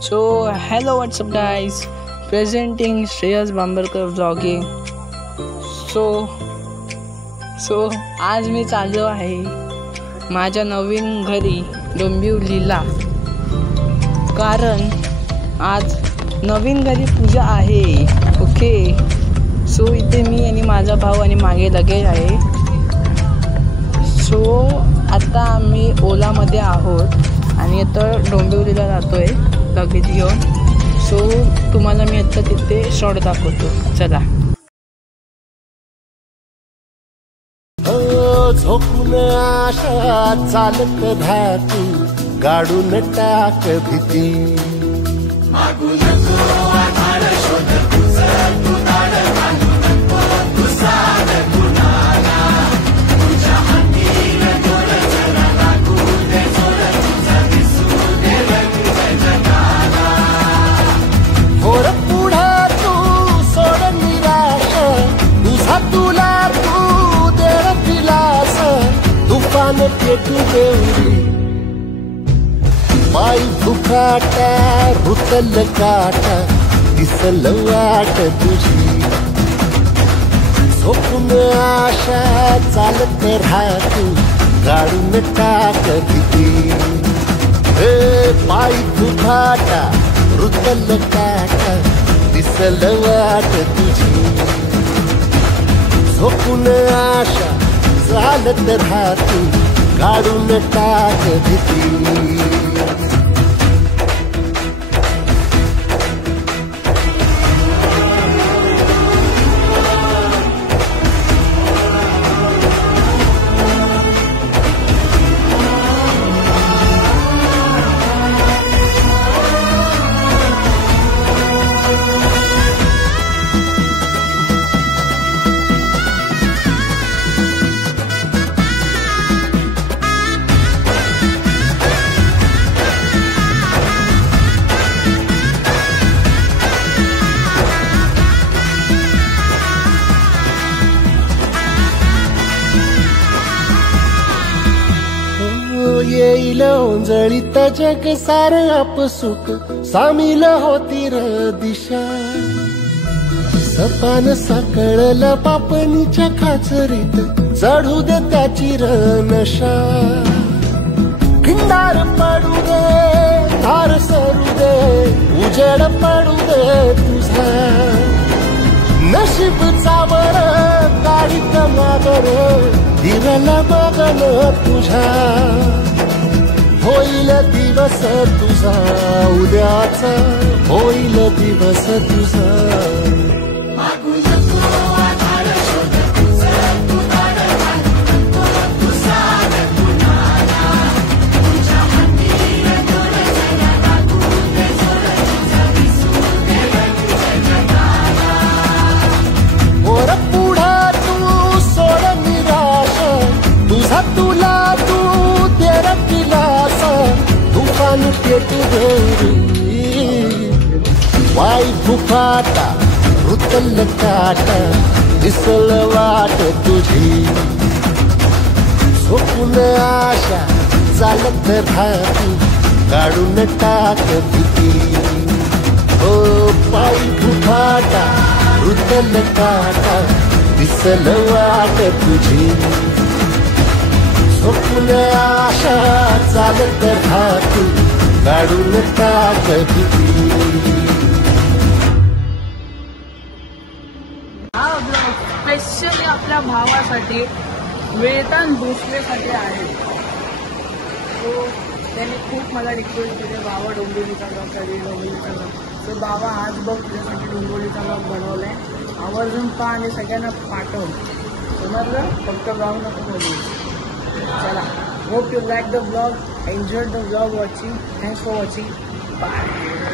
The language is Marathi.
So hello, what's up guys, presenting Shreyas Bamberkar vlogging. So आज मी चाललो आहे माझ्या नवीन घरी डोंबिवलीला, कारण आज नवीन घरी पूजा आहे. ओके, सो इथे मी आणि माझा भाऊ आणि मागे लगेज आहे. सो आता आम्ही ओलामध्ये आहोत आणि आता डोंबिवलीला जातोय लगेज घेऊन. सो तुम्हाला मी आता तिथे शॉर्ट दाखवतो, चला. झोपून आशा चालत धातू गाडून टाक भीती, मागू नको आधार शोध तुझं तू दाड घालू नको तुझा गुन्हाला, तुझ्या हातीन दोर जरा लागू दे जोर तुझा दिसू दे रंग जगाला. होर पुढे तू सोड निराश, तुझा तुला तू दे दिलास, तुफान पेटू देऊरी पाय फुकाटा रुतल काटा दिसल वाट तुझी. झोपून आशा चालत राहतू गाडून टाक भीती, पाय फुकाटा रुतल काटा दिसल वाट तुझी. झोपून आशा चालत राहतू गाडून टाक भीती. येईल ओंजळीत जग सार आपसुक सामील होती र दिशा. सपान साकळला पापणीच्या खाचरीत चढू दे त्याची र नशा. खिंडार पडू दे धार सरू दे उजेड पडू दे तुझा. नशीब चावर गाडीत मागर दिवला बघन तुझ्या. होईल दिवस तुझा उद्याचा, होईल दिवस तुझा. मागू नको आधार शोध तुझं तू दाड घालू नको तुझा गुन्हाला, तुझ्या हातीन दोर जरा लागू दे जोर तुझा दिसू दे रंग जगाला. वर पुढे तू सोड निराश, तुझा तुला तू दे दिलास, तुफान पेटू देऊरी वाय फुफाटा रुतल काटा दिसल वाट तुझी. झोपून आशा चालत राहतू गाडून टाक भीती, ओ पाय फुफाटा रुतल काटा दिसल वाट तुझी. झोपून आशा चालत राहतू गाडून टाक भीती. हा ब्लॉग स्पेशली आपल्या भावासाठी, वेतन भोसलेसाठी आहे. सो त्याने खूप मला रिक्वेस्ट केली, भावा डोंबिवलीचा ब्लॉग कधी डोंबिवलीचा ब्लॉग. सो बाबा आज बघ तुझ्यासाठी डोंबिवलीचा ब्लॉग बनवलाय, आवर्जून पहा आणि सगळ्यांना पाठव. समजलं, फक्त ब्लॉग नको बोलू. चला, hope you like the vlog, enjoyed the vlog watching. Thanks for watching. Bye.